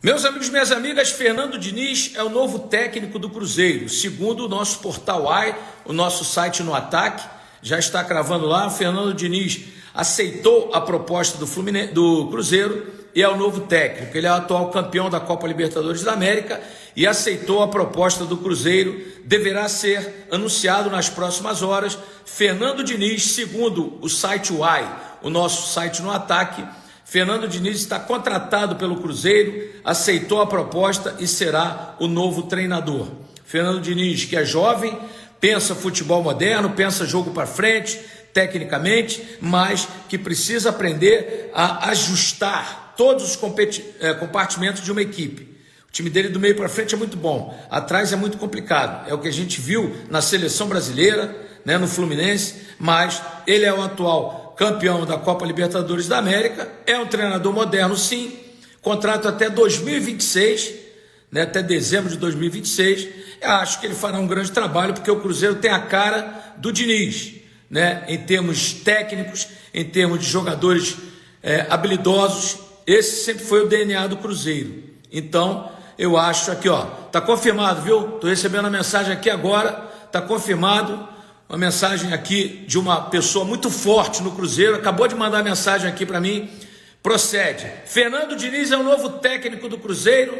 Meus amigos, minhas amigas, Fernando Diniz é o novo técnico do Cruzeiro. Segundo o nosso portal AI, o nosso site No Ataque, já está cravando lá, o Fernando Diniz aceitou a proposta do Cruzeiro e é o novo técnico. Ele é o atual campeão da Copa Libertadores da América e aceitou a proposta do Cruzeiro. Deverá ser anunciado nas próximas horas. Fernando Diniz, segundo o site AI, o nosso site No Ataque, Fernando Diniz está contratado pelo Cruzeiro, aceitou a proposta e será o novo treinador. Fernando Diniz, que é jovem, pensa futebol moderno, pensa jogo para frente, tecnicamente, mas que precisa aprender a ajustar todos os compartimentos de uma equipe. O time dele do meio para frente é muito bom, atrás é muito complicado. É o que a gente viu na seleção brasileira, no Fluminense, mas ele é o atual campeão da Copa Libertadores da América, é um treinador moderno sim, contrato até 2026, até dezembro de 2026, eu acho que ele fará um grande trabalho, porque o Cruzeiro tem a cara do Diniz, em termos técnicos, em termos de jogadores habilidosos, esse sempre foi o DNA do Cruzeiro. Então, eu acho aqui, tá confirmado, viu? Estou recebendo a mensagem aqui agora, tá confirmado, uma mensagem aqui de uma pessoa muito forte no Cruzeiro, acabou de mandar mensagem aqui para mim, procede. Fernando Diniz é o novo técnico do Cruzeiro,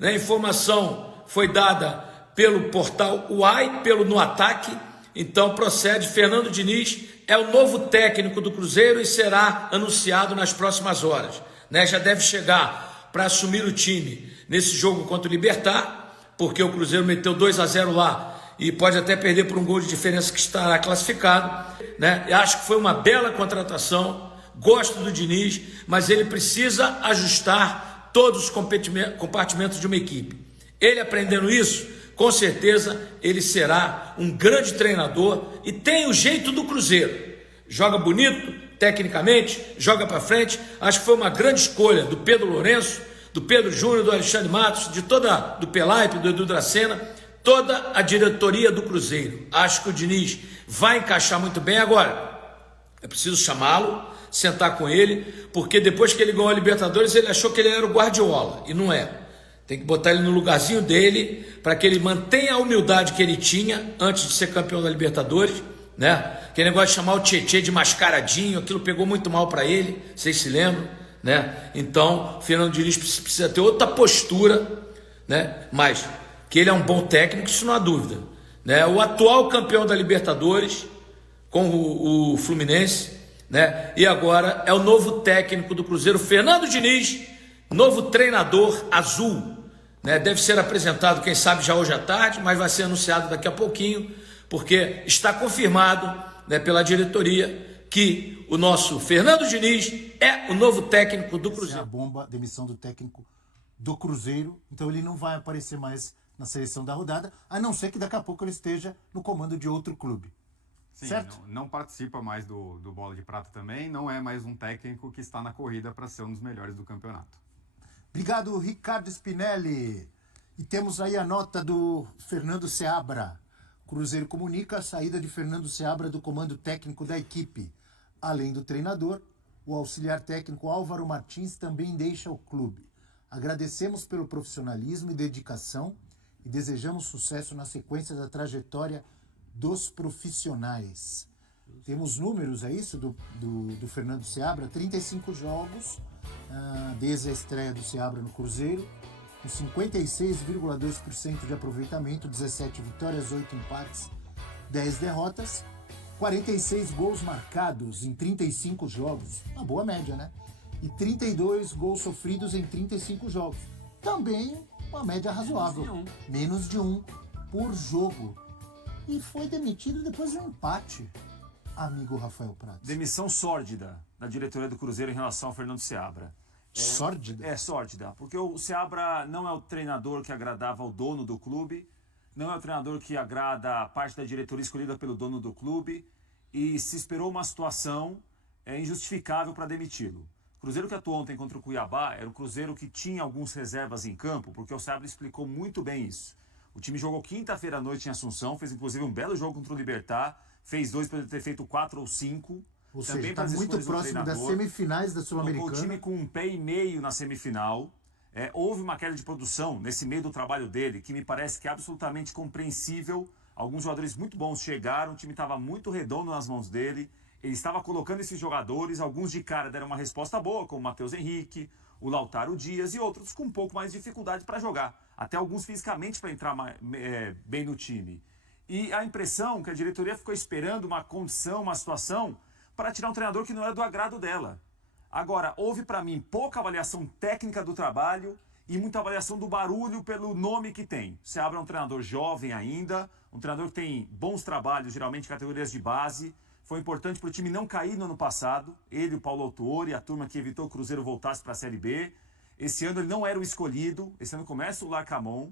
a informação foi dada pelo portal UAI, pelo No Ataque, então procede, Fernando Diniz é o novo técnico do Cruzeiro e será anunciado nas próximas horas. Já deve chegar para assumir o time nesse jogo contra o Libertad, porque o Cruzeiro meteu 2-0 lá, e pode até perder por um gol de diferença que estará classificado, Eu acho que foi uma bela contratação, gosto do Diniz, mas ele precisa ajustar todos os compartimentos de uma equipe. Ele aprendendo isso, com certeza ele será um grande treinador e tem o jeito do Cruzeiro. Joga bonito, tecnicamente, joga para frente. Acho que foi uma grande escolha do Pedro Lourenço, do Pedro Júnior, do Alexandre Matos, do Pelaipe, do Edu Dracena, toda a diretoria do Cruzeiro. Acho que o Diniz vai encaixar muito bem. Agora, é preciso chamá-lo, sentar com ele, porque depois que ele ganhou a Libertadores, ele achou que ele era o Guardiola, e não é. Tem que botar ele no lugarzinho dele, para que ele mantenha a humildade que ele tinha antes de ser campeão da Libertadores, Aquele negócio de chamar o Tietê de mascaradinho, aquilo pegou muito mal para ele, vocês se lembram, Então, o Fernando Diniz precisa ter outra postura, mas que ele é um bom técnico, isso não há dúvida, O atual campeão da Libertadores com o Fluminense, E agora é o novo técnico do Cruzeiro, Fernando Diniz, novo treinador azul, Deve ser apresentado, quem sabe já hoje à tarde, mas vai ser anunciado daqui a pouquinho, porque está confirmado, pela diretoria que o nosso Fernando Diniz é o novo técnico do Cruzeiro. É a bomba, demissão do técnico do Cruzeiro, então ele não vai aparecer mais na seleção da rodada, a não ser que daqui a pouco ele esteja no comando de outro clube. Sim, certo? Não participa mais do Bola de Prata também, não é mais um técnico que está na corrida para ser um dos melhores do campeonato. Obrigado, Ricardo Spinelli. E temos aí a nota do Fernando Seabra. Cruzeiro comunica a saída de Fernando Seabra do comando técnico da equipe. Além do treinador, o auxiliar técnico Álvaro Martins também deixa o clube. Agradecemos pelo profissionalismo e dedicação e desejamos sucesso na sequência da trajetória dos profissionais. Temos números, é isso, do Fernando Seabra? 35 jogos, desde a estreia do Seabra no Cruzeiro, com 56,2% de aproveitamento, 17 vitórias, 8 empates, 10 derrotas, 46 gols marcados em 35 jogos, uma boa média, E 32 gols sofridos em 35 jogos. Também uma média razoável, menos de um por jogo. E foi demitido depois de um empate, amigo Rafael Prats. Demissão sórdida da diretoria do Cruzeiro em relação ao Fernando Seabra. Sórdida? É sórdida, porque o Seabra não é o treinador que agradava ao dono do clube, não é o treinador que agrada a parte da diretoria escolhida pelo dono do clube, e se esperou uma situação injustificável para demiti-lo. O Cruzeiro que atuou ontem contra o Cuiabá era o Cruzeiro que tinha algumas reservas em campo, porque o Seabra explicou muito bem isso. O time jogou quinta-feira à noite em Assunção, fez inclusive um belo jogo contra o Libertad, fez 2 para ter feito 4 ou 5. Ou seja, está muito próximo das semifinais da Sul-Americana. Colocou o time com um pé e meio na semifinal. Houve uma queda de produção nesse meio do trabalho dele, que me parece que é absolutamente compreensível. Alguns jogadores muito bons chegaram, o time estava muito redondo nas mãos dele. Ele estava colocando esses jogadores, alguns de cara deram uma resposta boa, como o Matheus Henrique, o Lautaro Dias e outros com um pouco mais de dificuldade para jogar. Até alguns fisicamente para entrar bem no time. E a impressão que a diretoria ficou esperando uma condição, uma situação, para tirar um treinador que não era do agrado dela. Agora, houve para mim pouca avaliação técnica do trabalho e muita avaliação do barulho pelo nome que tem. O Seabra é um treinador jovem ainda, um treinador que tem bons trabalhos, geralmente em categorias de base. Foi importante para o time não cair no ano passado. Ele, o Paulo Autuori, a turma que evitou que o Cruzeiro voltasse para a Série B. Esse ano ele não era o escolhido. Esse ano começa o Larcamón.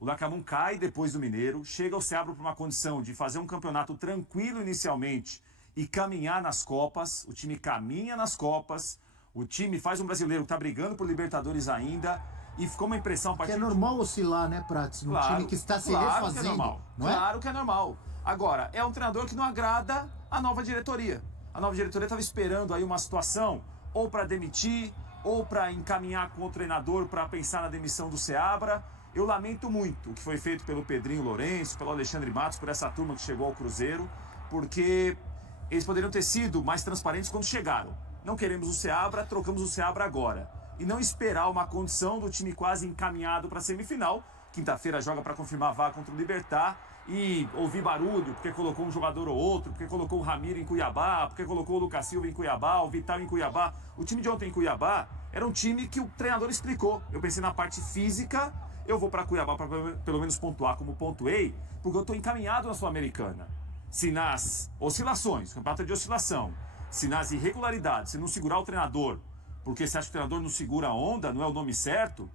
O Larcamón cai depois do Mineiro. Chega o Seabra para uma condição de fazer um campeonato tranquilo inicialmente e caminhar nas Copas. O time caminha nas Copas. O time faz um brasileiro que está brigando por Libertadores ainda. E ficou uma impressão a partir é normal oscilar, né, Prats? Num time que está se refazendo. Que é normal. Não é? Claro que é normal. Agora, é um treinador que não agrada a nova diretoria. A nova diretoria estava esperando aí uma situação ou para demitir, ou para encaminhar com o treinador para pensar na demissão do Seabra. Eu lamento muito o que foi feito pelo Pedrinho Lourenço, pelo Alexandre Matos, por essa turma que chegou ao Cruzeiro, porque eles poderiam ter sido mais transparentes quando chegaram. Não queremos o Seabra, trocamos o Seabra agora. E não esperar uma condição do time quase encaminhado para a semifinal. Quinta-feira joga para confirmar a vaga contra o Libertad. E ouvir barulho porque colocou um jogador ou outro, porque colocou o Ramiro em Cuiabá, porque colocou o Lucas Silva em Cuiabá, o Vital em Cuiabá. O time de ontem em Cuiabá era um time que o treinador explicou. Eu pensei na parte física, eu vou para Cuiabá para pelo menos pontuar como pontuei, porque eu estou encaminhado na Sul-Americana. Se nas oscilações, campeonato de oscilação, se nas irregularidades, se não segurar o treinador, porque você acha que o treinador não segura a onda, não é o nome certo,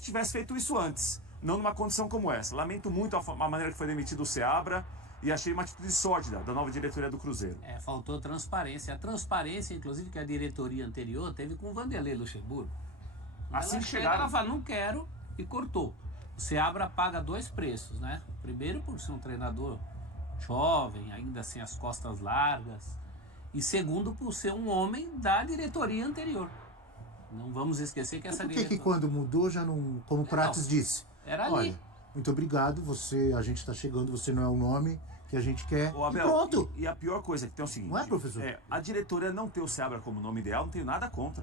tivesse feito isso antes. Não numa condição como essa. Lamento muito a maneira que foi demitido o Seabra e achei uma atitude sórdida da nova diretoria do Cruzeiro. Faltou transparência. A transparência, inclusive, que a diretoria anterior teve com o Vanderlei Luxemburgo. Assim ela chegaram. Ela fala, não quero, e cortou. O Seabra paga dois preços, né? Primeiro, por ser um treinador jovem, ainda sem as costas largas. E segundo, por ser um homem da diretoria anterior. Não vamos esquecer que essa diretoria... Por que quando mudou já não... Como o Prates disse... Era ali. Olha, muito obrigado, a gente está chegando, você não é o nome que a gente quer. Ô, Abel, e pronto. E a pior coisa que tem é o seguinte... Não é, professor? A diretoria não ter o Seabra como nome ideal, não tenho nada contra.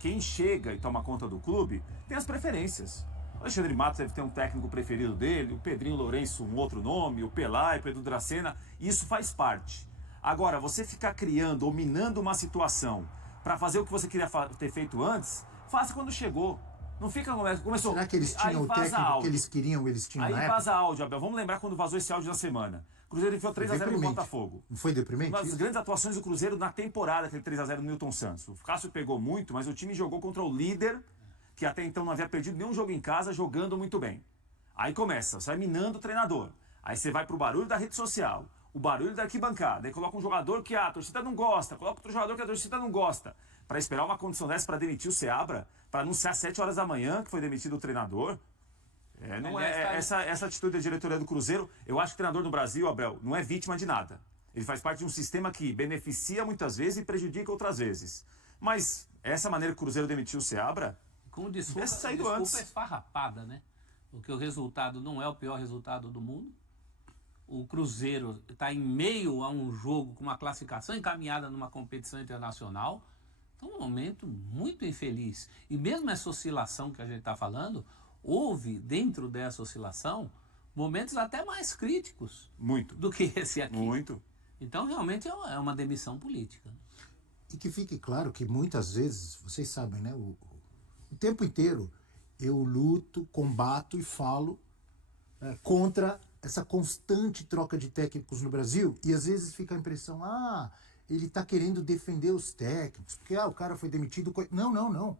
Quem chega e toma conta do clube tem as preferências. O Alexandre Matos deve ter um técnico preferido dele, o Pedrinho Lourenço um outro nome, o Pelai, o Pedro Dracena, isso faz parte. Agora, você ficar criando ou minando uma situação para fazer o que você queria ter feito antes, faça quando chegou. Não fica... Começou. Será que eles tinham o técnico que eles queriam, eles tinham Aí na época? vaza áudio, Abel. Vamos lembrar quando vazou esse áudio na semana. O Cruzeiro enfiou 3x0 no Botafogo. Não foi deprimente? Uma das grandes atuações do Cruzeiro na temporada, aquele 3x0 no Newton Santos. O Cássio pegou muito, mas o time jogou contra o líder, que até então não havia perdido nenhum jogo em casa, jogando muito bem. Aí começa, você vai minando o treinador. Aí você vai pro barulho da rede social, o barulho da arquibancada. Aí coloca um jogador que a torcida não gosta, coloca outro jogador que a torcida não gosta. Para esperar uma condição dessa para demitir o Seabra, para anunciar às 7 horas da manhã que foi demitido o treinador. Essa atitude da diretoria do Cruzeiro, eu acho que o treinador no Brasil, Abel, não é vítima de nada. Ele faz parte de um sistema que beneficia muitas vezes e prejudica outras vezes. Mas essa maneira que o Cruzeiro demitiu o Seabra, com desculpa esfarrapada, né? Porque o resultado não é o pior resultado do mundo. O Cruzeiro está em meio a um jogo com uma classificação encaminhada numa competição internacional. Então, um momento muito infeliz. E mesmo essa oscilação que a gente está falando, houve dentro dessa oscilação momentos até mais críticos do que esse aqui. Muito. Então, realmente é uma demissão política. E que fique claro que muitas vezes, vocês sabem, né? O tempo inteiro eu luto, combato e falo contra essa constante troca de técnicos no Brasil. E às vezes fica a impressão, ele está querendo defender os técnicos, porque o cara foi demitido. Não.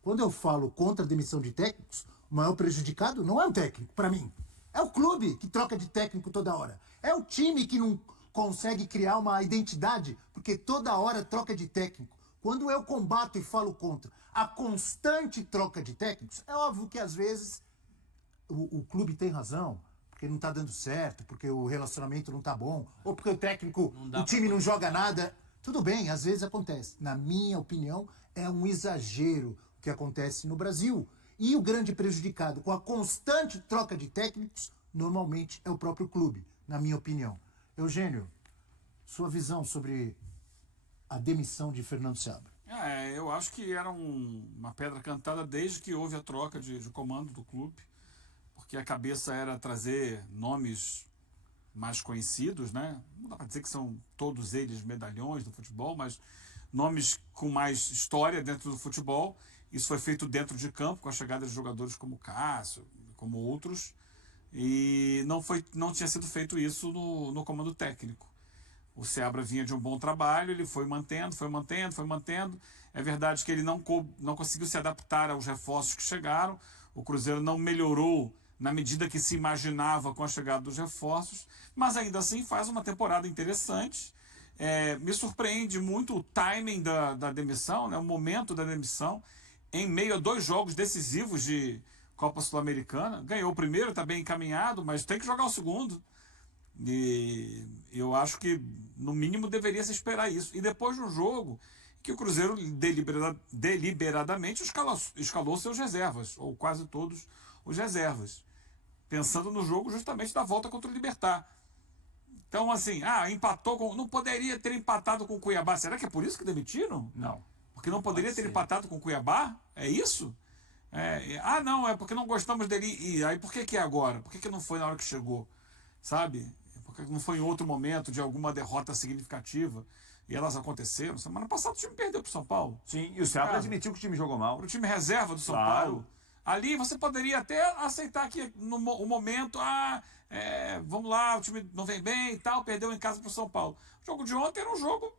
Quando eu falo contra a demissão de técnicos, o maior prejudicado não é o técnico, para mim. É o clube que troca de técnico toda hora. É o time que não consegue criar uma identidade, porque toda hora troca de técnico. Quando eu combato e falo contra a constante troca de técnicos, é óbvio que às vezes o clube tem razão, porque não está dando certo, porque o relacionamento não está bom, ou porque o técnico, o time não joga nada. Tudo bem, às vezes acontece. Na minha opinião, é um exagero. O que acontece no Brasil. E o grande prejudicado com a constante troca de técnicos, normalmente é o próprio clube, na minha opinião. Eugênio, sua visão sobre a demissão de Fernando Seabra? Eu acho que era uma pedra cantada desde que houve a troca de comando do clube, porque a cabeça era trazer nomes mais conhecidos, né? Não dá para dizer que são todos eles medalhões do futebol, mas nomes com mais história dentro do futebol. Isso foi feito dentro de campo, com a chegada de jogadores como Cássio, como outros, e não tinha sido feito isso no comando técnico. O Seabra vinha de um bom trabalho, ele foi mantendo. É verdade que ele não conseguiu se adaptar aos reforços que chegaram. O Cruzeiro não melhorou na medida que se imaginava com a chegada dos reforços, mas ainda assim faz uma temporada interessante. Me surpreende muito o timing da demissão, né? O momento da demissão, em meio a 2 jogos decisivos de Copa Sul-Americana. Ganhou o primeiro, está bem encaminhado, mas tem que jogar o segundo. E eu acho que, no mínimo, deveria se esperar isso. E depois de um jogo que o Cruzeiro deliberadamente escalou seus reservas, ou quase todos os reservas, pensando no jogo justamente da volta contra o Libertad. Então, assim, não poderia ter empatado com o Cuiabá. Será que é por isso que demitiram? Não. Porque não poderia ter empatado com o Cuiabá? É isso? Não, é porque não gostamos dele. E aí, por que é agora? Por que não foi na hora que chegou? Sabe? Porque não foi em outro momento de alguma derrota significativa. E elas aconteceram. Semana passada o time perdeu para o São Paulo. Sim, e o Seabra admitiu que o time jogou mal. Para o time reserva do São Paulo. Ali você poderia até aceitar que no momento, vamos lá, o time não vem bem e tal, perdeu em casa para o São Paulo. O jogo de ontem era um jogo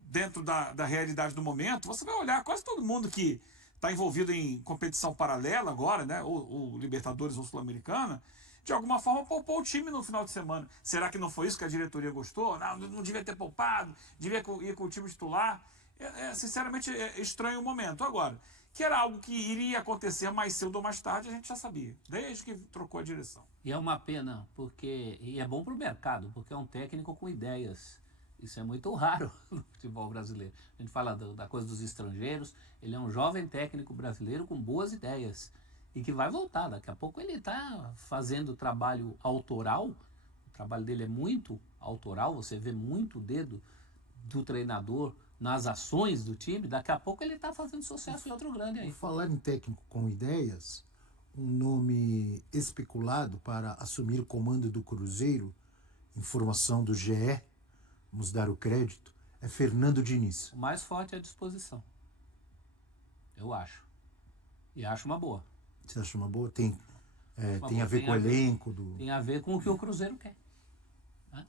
dentro da realidade do momento. Você vai olhar, quase todo mundo que está envolvido em competição paralela agora, né, ou Libertadores ou Sul-Americana, de alguma forma poupou o time no final de semana. Será que não foi isso que a diretoria gostou? Não devia ter poupado, devia ir com o time titular. Sinceramente, é estranho o momento. Agora, que era algo que iria acontecer mais cedo ou mais tarde, a gente já sabia, desde que trocou a direção. E é uma pena, e é bom para o mercado, porque é um técnico com ideias. Isso é muito raro no futebol brasileiro. A gente fala da coisa dos estrangeiros, ele é um jovem técnico brasileiro com boas ideias e que vai voltar. Daqui a pouco ele está fazendo trabalho autoral, o trabalho dele é muito autoral, você vê muito o dedo do treinador nas ações do time. Daqui a pouco ele está fazendo sucesso em outro grande aí. Por falar em técnico com ideias, um nome especulado para assumir o comando do Cruzeiro, informação do GE, vamos dar o crédito, é Fernando Diniz. O mais forte é a disposição, eu acho. E acho uma boa. Você acha uma boa? Tem a ver com o elenco do... Tem a ver com o que o Cruzeiro quer. Né?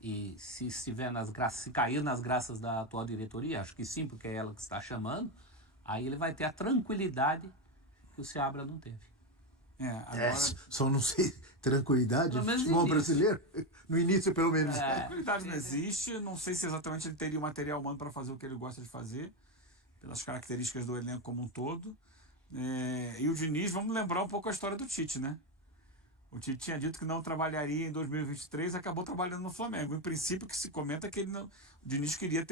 E se cair nas graças da atual diretoria, acho que sim, porque é ela que está chamando, aí ele vai ter a tranquilidade que o Seabra não teve. Agora... só não sei, tranquilidade no futebol brasileiro? No início, pelo menos. Tranquilidade não existe, não sei se exatamente ele teria o material humano para fazer o que ele gosta de fazer, pelas características do elenco como um todo. E o Diniz, vamos lembrar um pouco a história do Tite, né? O Tite tinha dito que não trabalharia em 2023, acabou trabalhando no Flamengo. Em princípio, que se comenta que o Diniz queria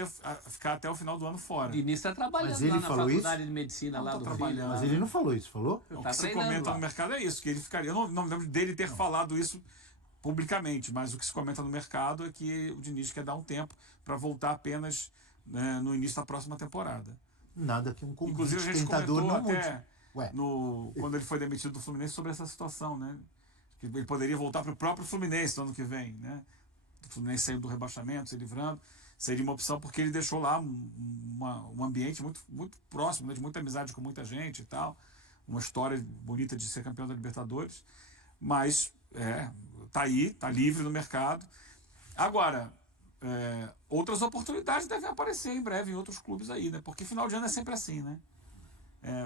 ficar até o final do ano fora. O Diniz está trabalhando Mas ele lá na falou faculdade isso? de medicina Não lá tá do trabalhando. filho. Mas ele não falou isso, falou? O que se comenta no mercado é isso, que ele ficaria... Eu não me lembro dele ter falado isso publicamente, mas o que se comenta no mercado é que o Diniz quer dar um tempo para voltar apenas, né, no início da próxima temporada. Nada que um convite Inclusive, a gente tentador comentou não até quando ele foi demitido do Fluminense sobre essa situação, né? Que ele poderia voltar para o próprio Fluminense no ano que vem, né? O Fluminense saiu do rebaixamento, se livrando. Seria uma opção porque ele deixou lá um ambiente muito, muito próximo, né? De muita amizade com muita gente e tal. Uma história bonita de ser campeão da Libertadores. Mas tá aí, tá livre no mercado. Agora, outras oportunidades devem aparecer em breve em outros clubes aí, né? Porque final de ano é sempre assim, né?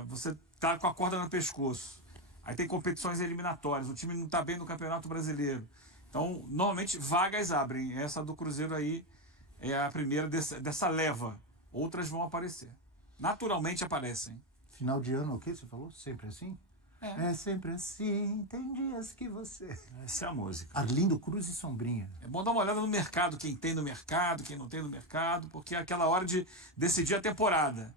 Você tá com a corda no pescoço. Aí tem competições eliminatórias, o time não está bem no Campeonato Brasileiro. Então, normalmente, vagas abrem. Essa do Cruzeiro aí é a primeira dessa leva. Outras vão aparecer. Naturalmente aparecem. Final de ano, o que você falou? Sempre assim? É sempre assim, tem dias que você... Essa é a música. Arlindo Cruz e Sombrinha. É bom dar uma olhada no mercado, quem tem no mercado, quem não tem no mercado, porque é aquela hora de decidir a temporada.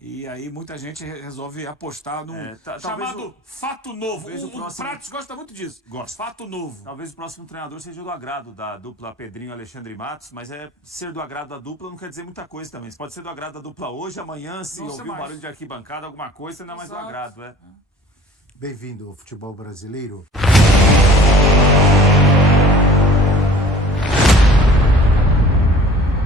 E aí muita gente resolve apostar num chamado fato novo. talvez o próximo- Prates gosta muito disso. Gosto. Fato novo. Talvez o próximo treinador seja do agrado da dupla Pedrinho e Alexandre Matos, mas ser do agrado da dupla não quer dizer muita coisa também. Você pode ser do agrado da dupla hoje, amanhã, se Não ser ouvir um mais. barulho de arquibancada, alguma coisa, não é mais do Exato. agrado. Bem-vindo ao futebol brasileiro.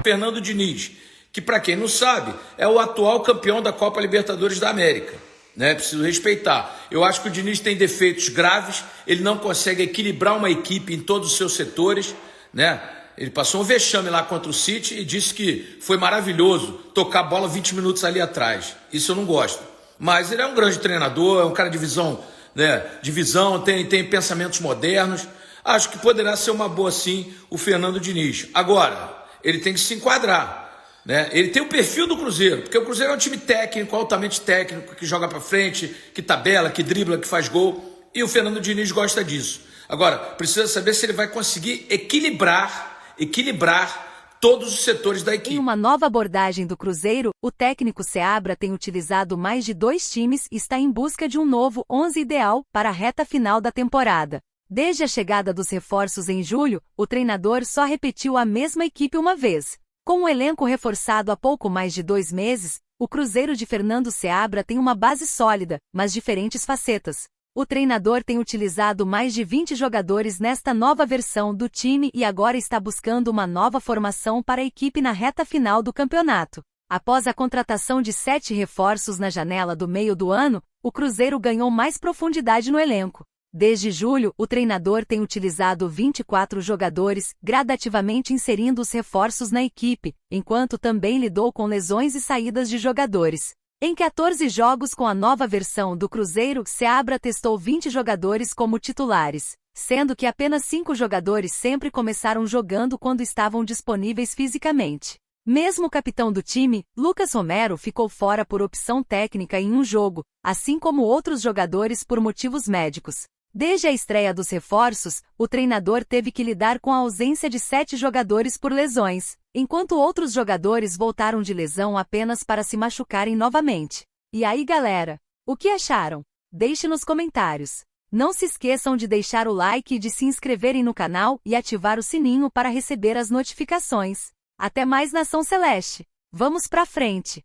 Fernando Diniz, que para quem não sabe, é o atual campeão da Copa Libertadores da América, né? Preciso respeitar. Eu acho que o Diniz tem defeitos graves, ele não consegue equilibrar uma equipe em todos os seus setores, né? Ele passou um vexame lá contra o City e disse que foi maravilhoso tocar a bola 20 minutos ali atrás. Isso eu não gosto. Mas ele é um grande treinador, é um cara de visão, né? De visão, tem pensamentos modernos. Acho que poderá ser uma boa sim o Fernando Diniz. Agora, ele tem que se enquadrar, né? Ele tem o perfil do Cruzeiro, porque o Cruzeiro é um time técnico, altamente técnico, que joga para frente, que tabela, que dribla, que faz gol, e o Fernando Diniz gosta disso. Agora, precisa saber se ele vai conseguir equilibrar todos os setores da equipe. Em uma nova abordagem do Cruzeiro, o técnico Seabra tem utilizado mais de 2 times e está em busca de um novo 11 ideal para a reta final da temporada. Desde a chegada dos reforços em julho, o treinador só repetiu a mesma equipe uma vez. Com o elenco reforçado há pouco mais de 2 meses, o Cruzeiro de Fernando Seabra tem uma base sólida, mas diferentes facetas. O treinador tem utilizado mais de 20 jogadores nesta nova versão do time e agora está buscando uma nova formação para a equipe na reta final do campeonato. Após a contratação de 7 reforços na janela do meio do ano, o Cruzeiro ganhou mais profundidade no elenco. Desde julho, o treinador tem utilizado 24 jogadores, gradativamente inserindo os reforços na equipe, enquanto também lidou com lesões e saídas de jogadores. Em 14 jogos com a nova versão do Cruzeiro, Seabra testou 20 jogadores como titulares, sendo que apenas 5 jogadores sempre começaram jogando quando estavam disponíveis fisicamente. Mesmo o capitão do time, Lucas Romero, ficou fora por opção técnica em um jogo, assim como outros jogadores por motivos médicos. Desde a estreia dos reforços, o treinador teve que lidar com a ausência de 7 jogadores por lesões, enquanto outros jogadores voltaram de lesão apenas para se machucarem novamente. E aí, galera? O que acharam? Deixe nos comentários. Não se esqueçam de deixar o like e de se inscreverem no canal e ativar o sininho para receber as notificações. Até mais, Nação Celeste! Vamos pra frente!